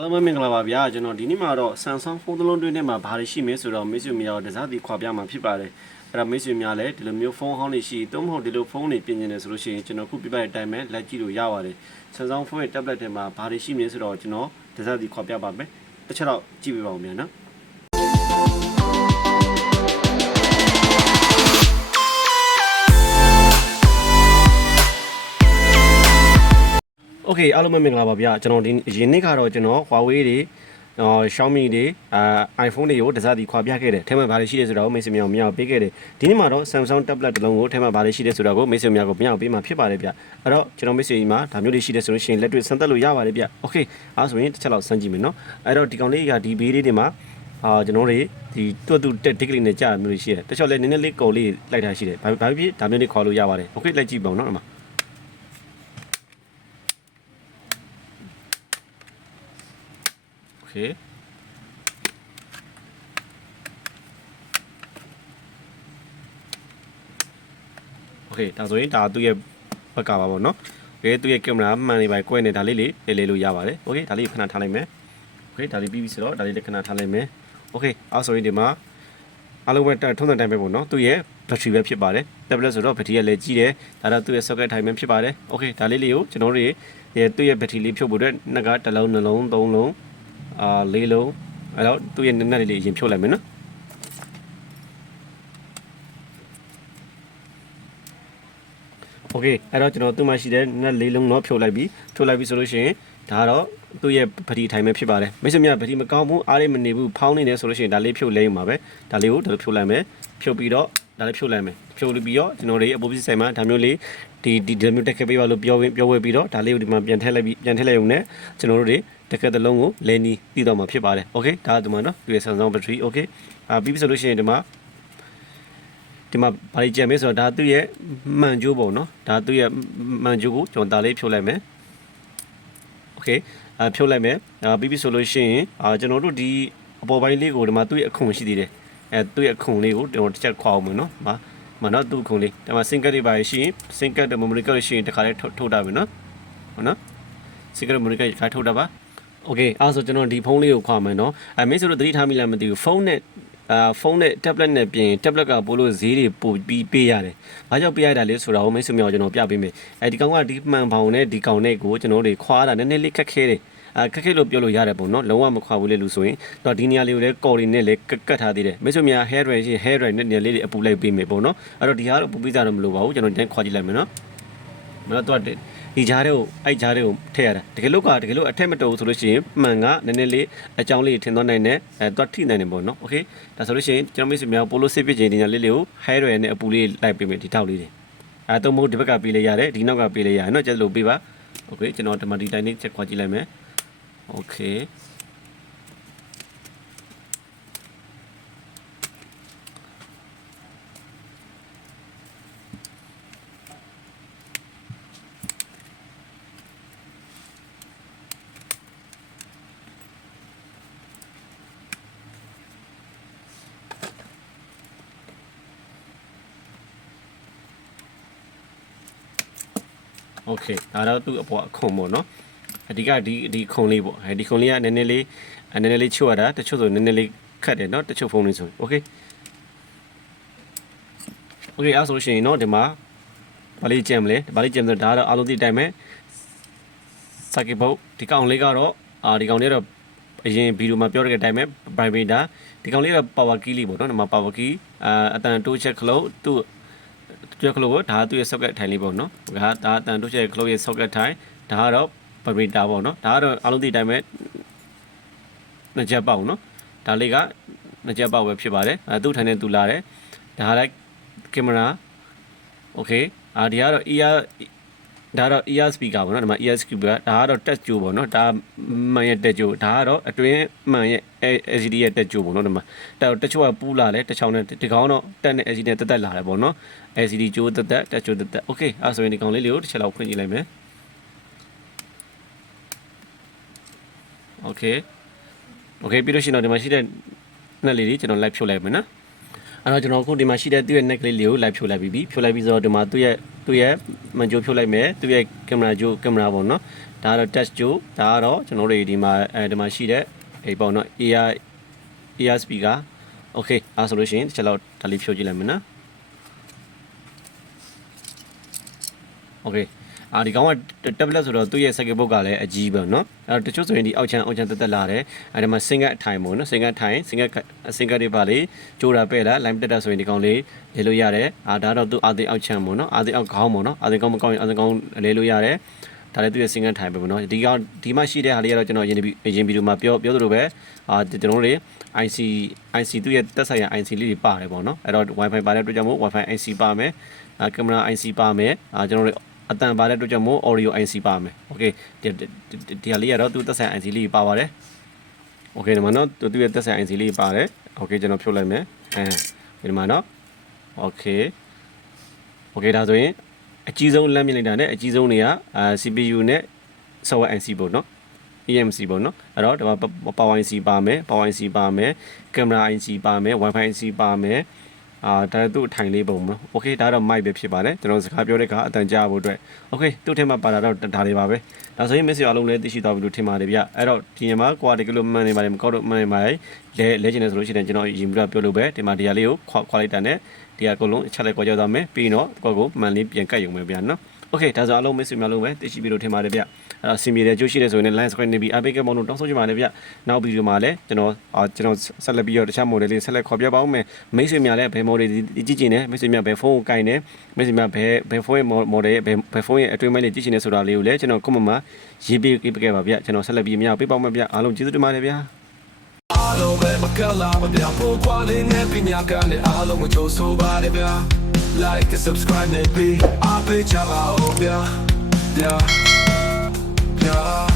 အားလုံးပဲမင်္ဂလာပါဗျာကျွန်တော်ဒီနေ့မှာတော့ Samsung ဖုန်းတစ်လုံးတွင်းထဲမှာဘာတွေရှိမလဲဆိုတော့မိတ်ဆွေများတော့တစားစီခွာပြမှာဖြစ်ပါတယ်အဲ့ဒါမိတ်ဆွေများလည်းဒီလိုမျိုးဖုန်းဟောင်းတွေရှိသုံးမဟုတ်ဒီလိုဖုန်းတွေပြင်နေတယ်ဆိုလို့ရှိရင်ကျွန်တော်ခုပြပြတဲ့အတိုင်းပဲလက်ကြည့်လို့ရပါတယ် Samsung ဖုန်းရဲ့ tablet ထဲမှာဘာတွေရှိမလဲဆိုတော့ကျွန်တော်တစားစီခွာပြပါမယ်တစ်ချက်တော့ကြည့်ပြပါဦးမြန်နော် โอเคအားလုံးပဲမင်္ဂလာပါဗျာကျွန်တော်ဒီယင်းနေ့ကတော့ကျွန်တော် Huawei တွေအော် Xiaomi တွေအာ iPhone တွေကိုတစားစီခွာပြခဲ့တယ်ထဲမှာဘာတွေရှိလဲဆိုတော့မိတ်ဆွေများကိုမြောက်ပေးခဲ့တယ်ဒီနေ့မှာတော့ Samsung tablet တစ်လုံးကိုထဲမှာဘာတွေရှိလဲဆိုတော့ကိုမိတ်ဆွေများကိုမြောက်ပေးမှာဖြစ်ပါတယ်ဗျအဲ့တော့ကျွန်တော်မိတ်ဆွေကြီးမှာဒါမျိုးတွေရှိတယ်ဆိုလို့ရှိရင်လက်တွေ့စမ်းသပ်လို့ရပါတယ်ဗျโอเคအားဆိုရင်တစ်ချက်လောက်စမ်းကြည့်မယ်နော်အဲ့တော့ဒီကောင်လေးကဒီဘေးလေးတွေမှာအာကျွန်တော်တို့ဒီတွတ်တူတက်ဒစ်ကလေးနဲ့ကြာမျိုးလေးရှိတယ်တချို့လည်းနည်းနည်းလေးကုန်လေးလိုက်ထားရှိတယ်ဘာဘာဖြစ်ဒါမျိုးလေးခေါ်လို့ရပါတယ်โอเคလိုက်ကြည့်ပါဦးနော်အမ เคโอเคဒါဆိုရင်ဒါသူ့ရဲ့ဘက်ကပါပေါ့နော်โอเคသူ့ရဲ့ကင်မရာမှန်နေပါကွဲနေတာလေးလေးလေးလေးလို့ရပါတယ်โอเคဒါလေးခဏထားလိုက်မယ်โอเคဒါလေးပြီးပြီဆိုတော့ဒါလေးလည်းခဏထားလိုက်မယ်โอเคအဲ့ဆိုရင်ဒီမှာအားလုံးပဲထုံးတဲ့တိုင်းပဲပေါ့နော်သူ့ရဲ့ battery ပဲဖြစ်ပါတယ် tablet ဆိုတော့ battery ကလည်းကြီးတယ်ဒါတော့သူ့ရဲ့ socket ထိုင်ပဲဖြစ်ပါတယ်โอเคဒါလေးလေးကိုကျွန်တော်တို့ရဲ့သူ့ရဲ့ battery လေးဖြုတ်ဖို့အတွက်နှစ်ကတစ်လုံးနှလုံးသုံးလုံး အာလေးလုံးအဲ့တော့သူ့ရဲ့နက်နက်လေးလေးရင်ဖြုတ်လိုက်မယ်နော်โอเคအဲ့တော့ကျွန်တော်သူ့မှာရှိတဲ့နက်လေးလုံးတော့ဖြုတ်လိုက်ပြီဖြုတ်လိုက်ပြီဆိုလို့ရှိရင်ဒါကတော့သူ့ရဲ့ပတိထိုင်ပဲဖြစ်ပါတယ်မိတ်ဆွေများပတိမကောင်းဘူးအားလေးမနေဘူးဖောင်းနေတယ်ဆိုလို့ရှိရင်ဒါလေးဖြုတ်လဲရမှာပဲဒါလေးကိုဒါလေးဖြုတ်လိုက်မယ်ဖြုတ်ပြီးတော့ ဒါလေးဖြုတ်လိုက်မယ်ဖြုတ်ပြီးတော့ကျွန်တော်တို့အပေါ်ပစ္စည်းဆိုင်မှာဒါမျိုးလေးဒီဒီဒါမျိုးတက်ခဲ့ပေးပါလို့ပြောဝင်ပြောဝဲပြီးတော့ဒါလေးကိုဒီမှာပြန်ထည့်လိုက်ပြီးပြန်ထည့်လိုက်ရုံနဲ့ကျွန်တော်တို့တွေတက်ကက်တစ်လုံးကိုလဲနီးပြီးတော့မှာဖြစ်ပါတယ်โอเคဒါကဒီမှာနော်ဒီ Samsung battery โอเคအာပြီးပြီဆိုလို့ရှိရင်ဒီမှာဒီမှာဘာကြီးကြံမဲဆိုတော့ဒါသူ့ရဲ့မှန်ကြိုးပုံနော်ဒါသူ့ရဲ့မှန်ကြိုးကိုကျွန်တော်ဒါလေးဖြုတ်လိုက်မယ်โอเคအာဖြုတ်လိုက်မယ်အာပြီးပြီဆိုလို့ရှိရင်အာကျွန်တော်တို့ဒီအပေါ်ပိုင်းလေးကိုဒီမှာသူ့ရဲ့အခုံရှိသေးတယ် အဲသူ့ရဲ့အခုံလေးကိုကျွန်တော်တစ်ချက်ခွာအောင်မယ်နော်မှာမနော်သူ့အခုံလေးဒီမှာ sync တွေပါရှိရင် sync တဲ့ memory card ရှိရင်တခါလေးထုတ်ထုတ်တာပဲနော်ဟုတ်နော် sync တဲ့ memory card ခါထုတ်တာပါ โอเคအဲ့ဆိုကျွန်တော်ဒီဖုန်းလေးကိုခွာမယ်เนาะအဲမင်းဆိုတော့သတိထားမိလားမသိဘူးဖုန်းနဲ့အာဖုန်းနဲ့ tablet နဲ့ပြင် tablet ကပို့လို့ဈေးတွေပို့ပြီးပေးရတယ်။ဘာကြောင့်ပေးရတာလဲဆိုတော့မင်းဆိုမြောက်ကျွန်တော်ပြပေးမယ်။အဲဒီကောင်ကဒီမှန်ပေါင်နဲ့ဒီကောင်နဲ့ကိုကျွန်တော်တွေခွာတာနည်းနည်းလေးခက်ခဲတယ်။အာ ခက်ခဲလို့ပြောလို့ရတယ်ပေါ့နော်။လုံးဝမခွာဘူးလေလို့ဆိုရင်တော့ဒီနေရာလေးကိုလည်းကော်ရီနဲ့လည်းကတ်ကတ်ထားသေးတယ်။မင်းဆိုမြောက် hair dry ရှိ hair dry နဲ့နေရာလေးတွေအပူလိုက်ပေးမယ်ပေါ့နော်။အဲ့တော့ဒီဟာတော့ပူပေးကြတော့မလိုပါဘူးကျွန်တော်ဒီတိုင်းခွာကြည့်လိုက်မယ်နော်။မလို့တော့ဒီကြားတွေကိုအဲ့ကြားတွေကိုထည့်ရတာတကယ်လို့ကတကယ်လို့အထက်မတော်ဘူးဆိုလို့ရှိရင်မှန်ကနည်းနည်းလေးအကြောင်းလေးထင်သွားနိုင်တယ်အဲတော့ထိနိုင်တယ်ပေါ့နော်โอเคဒါဆိုလို့ရှိရင်ကျွန်တော်မိတ်ဆွေများပိုလိုစစ်ပြခြင်းဒီညာလေးလေးကို hair oil နဲ့အပူလေးလိုက်ပေးမယ်ဒီထောက်လေးတွေအဲတော့မဟုတ်ဒီဘက်ကပေးလိုက်ရတယ်ဒီနောက်ကပေးလိုက်ရတယ်เนาะကျက်လို့ပေးပါโอเคကျွန်တော်ဒီမှာဒီတိုင်းလေးချက်ခွာကြည့်လိုက်မယ် โอเค โอเคဒါတော့သူ့အပေါ်အခုံပေါ့နော် အဓိကဒီဒီခုံလေးပေါ့အဲဒီခုံလေးကနည်းနည်းလေးနည်းနည်းလေးချို့ရတာတချို့ဆိုနည်းနည်းလေးခတ်တယ်နော်တချို့ဖုန်းလေးဆိုโอเคโอเคအဲ့ဆိုလို့ရှိရင်เนาะဒီမှာဘာလေးကြံမလဲဘာလေးကြံဆိုဒါကတော့အားလုံးသိတိုင်းပဲစကီဘုတ်ဒီကောင်လေးကတော့အာဒီကောင်လေးတော့အရင်ဗီဒီယိုမှာပြောတဲ့အတိုင်းပဲ private ဒီကောင်လေးကတော့ power key လေးပေါ့နော်ဒီမှာ power key အာအတန်တိုးချက်ခလို့သူ့ကျွဲခလို့ကိုဒါကသူ့ရဲ့ socket ထိုင်လေးပေါ့နော်ဒါဒါအတန်တိုးချက်ခလို့ရဲ့ socket ထိုင်ဒါကတော့ vibrator ပေါ့နော်ဒါကတော့အားလုံးသိတိုင်းပဲနှစ်ချက်ပေါက်နော်ဒါလေးကနှစ်ချက်ပေါက်ပဲဖြစ်ပါတယ်အဲသူ့ထိုင်နေသူလာတယ်ဒါကလည်းကင်မရာโอเคအာဒီကတော့ ear ဒါတော့ ear speaker ပေါ့နော်ဒီမှာ ear speaker ဒါကတော့ touch ကြိုးပေါ့နော်ဒါမှန်ရဲ့ touch ကြိုးဒါကတော့အတွင်းမှန်ရဲ့ LCD ရဲ့ touch ကြိုးပေါ့နော်ဒီမှာဒါတော့ touch ကပူးလာတယ်တစ်ချောင်းနဲ့ဒီကောင်တော့တက်နဲ့ LCD နဲ့တက်တက်လာတယ်ပေါ့နော် LCD ကြိုးတက်တက် touch ကြိုးတက်တက် okay အဲဆိုရင်ဒီကောင်လေးလေးကိုတစ်ချက်လောက်ဖွင့်ကြည့်လိုက်မယ် okay okay ပြီးလို့ရှိရင်တော့ဒီမှာရှိတဲ့နှက်လေးတွေကျွန်တော်လိုက်ဖြုတ်လိုက်မယ်နော်အဲ့တော့ကျွန်တော်အခုဒီမှာရှိတဲ့သူ့ရဲ့ neck လေးလေးကိုလိုက်ဖြုတ်လိုက်ပြီးပြီဖြုတ်လိုက်ပြီးဆိုတော့ဒီမှာသူ့ရဲ့သူ့ရဲ့မန်ကြိုးဖြုတ်လိုက်မယ်သူ့ရဲ့ကင်မရာကြိုးကင်မရာပေါ့နော်ဒါကတော့ touch ကြိုးဒါကတော့ကျွန်တော်တို့ဒီမှာအဲဒီမှာရှိတဲ့အေးပေါ့နော် ear ear speaker okay အဲဆိုလို့ရှိရင်တစ်ချက်လောက်ဒါလေးဖြုတ်ကြည့်လိုက်မယ်နော် okay အာဒီကောင်က tablet ဆိုတော့သူ့ရဲ့ circuit board ကလည်းအကြီးပဲเนาะအဲတော့တချို့ဆိုရင်ဒီအောက်ချမ်းအောက်ချမ်းတက်တက်လာတယ်အဲဒီမှာ single အထိုင်ပေါ့เนาะ single အထိုင် single single တွေပါလေကြိုးတာပဲ့လာ line တက်တက်ဆိုရင်ဒီကောင်လေးလဲလို့ရတယ်အာဒါတော့သူ့အာသိအောက်ချမ်းပေါ့เนาะအာသိအောက်ခေါင်းပေါ့เนาะအာသိကောင်းမကောင်းရင်အာသိကောင်းလဲလို့ရတယ်ဒါလည်းသူ့ရဲ့ single ထိုင်ပဲပေါ့เนาะဒီကောင်ဒီမှာရှိတဲ့ဟာလေးကတော့ကျွန်တော်ရင်ရင်ဗီဒီယိုမှာပြောပြောသလိုပဲအာကျွန်တော်တို့တွေ IC IC သူ့ရဲ့တက်ဆိုင်ရာ IC လေးတွေပါတယ်ပေါ့เนาะအဲ့တော့ Wi-Fi ပါတဲ့အတွက်ကြောင့်မို့ Wi-Fi IC ပါမယ်အာကင်မရာ IC ပါမယ်အာကျွန်တော်တို့ အတန်ပါတဲ့အတွက်ကြောင့်မို့ audio IC ပါမယ်။ Okay ဒီဒီဟာလေးကတော့သူသက်ဆိုင် IC လေးပါပါတယ်။ Okay ဒီမှာနော်သူရဲ့သက်ဆိုင် IC လေးပါတယ်။ Okay ကျွန်တော်ဖြုတ်လိုက်မယ်။အဲဒီမှာနော် Okay Okay ဒါဆိုရင်အကြီးဆုံးလမ်းမြင်လိုက်တာနဲ့အကြီးဆုံးတွေကအာ CPU နဲ့ software IC ပေါ့နော် EMC ပေါ့နော်အဲ့တော့ဒီမှာ power IC ပါမယ် power IC ပါမယ် camera IC ပါမယ် wifi IC ပါမယ် အာဒါသူ့အထိုင်လေးပုံမနော်โอเคဒါတော့ mic ပဲဖြစ်ပါတယ်ကျွန်တော်စကားပြောတဲ့အခါအတန်ကြားဖို့အတွက်โอเคသူ့ထဲမှာပါတာတော့ဒါတွေပါပဲဒါဆိုရင် miss ရအောင်လည်းသိရှိသွားပြီလို့ထင်ပါတယ်ဗျအဲ့တော့ဒီညမှာ quad ကလို့မှန်နေပါတယ်မကောက်တော့မှန်နေပါတယ်လဲလဲချင်တယ်ဆိုလို့ရှိရင်ကျွန်တော်ရင်ပြီးတော့ပြောလို့ပဲဒီမှာဒီဟာလေးကိုခွာခွာလိုက်တာနဲ့ဒီဟာအကုန်လုံးချက်လိုက်ကြွားကြသွားမယ်ပြီးတော့ကိုယ့်ကိုမှန်လေးပြန်ကတ်ရုံပဲဗျာနော်โอเคဒါဆိုအလုံး miss များလုံးပဲသိရှိပြီလို့ထင်ပါတယ်ဗျ အဲ့တော့စင်မြေတဲ့ကြိုးရှိတယ်ဆိုရင် line subscribe နေပြီး APK မောင်တို့တောင်းဆိုချင်ပါတယ်ဗျနောက်ဗီဒီယိုမှာလည်းကျွန်တော်အာကျွန်တော်ဆက်လက်ပြီးတော့တခြား model လေးဆက်လက်ခေါ်ပြပါဦးမယ်မိတ်ဆွေများလည်းဘယ် model ကြည့်ကြည့်နေမိတ်ဆွေများဘယ်ဖုန်းကိုကင်နေမိတ်ဆွေများဘယ်ဘယ်ဖုန်းရဲ့ model ရဲ့ဘယ်ဘယ်ဖုန်းရဲ့အတွင်းပိုင်းလေးကြည့်ချင်နေဆိုတာလေးကိုလည်းကျွန်တော် comment မှာရေးပေးပေးခဲ့ပါဗျကျွန်တော်ဆက်လက်ပြီးအများပေးပါမယ်ဗျအားလုံးကျေးဇူးတင်ပါတယ်ဗျာအားလုံးပဲမကလာမပြဖို့ကွာလေးနဲ့ပညာကလည်းအားလုံးကိုကြိုးဆိုပါတယ်ဗျာ like and subscribe နဲ့ပြီးအားပေးကြပါဦးဗျာ yeah yeah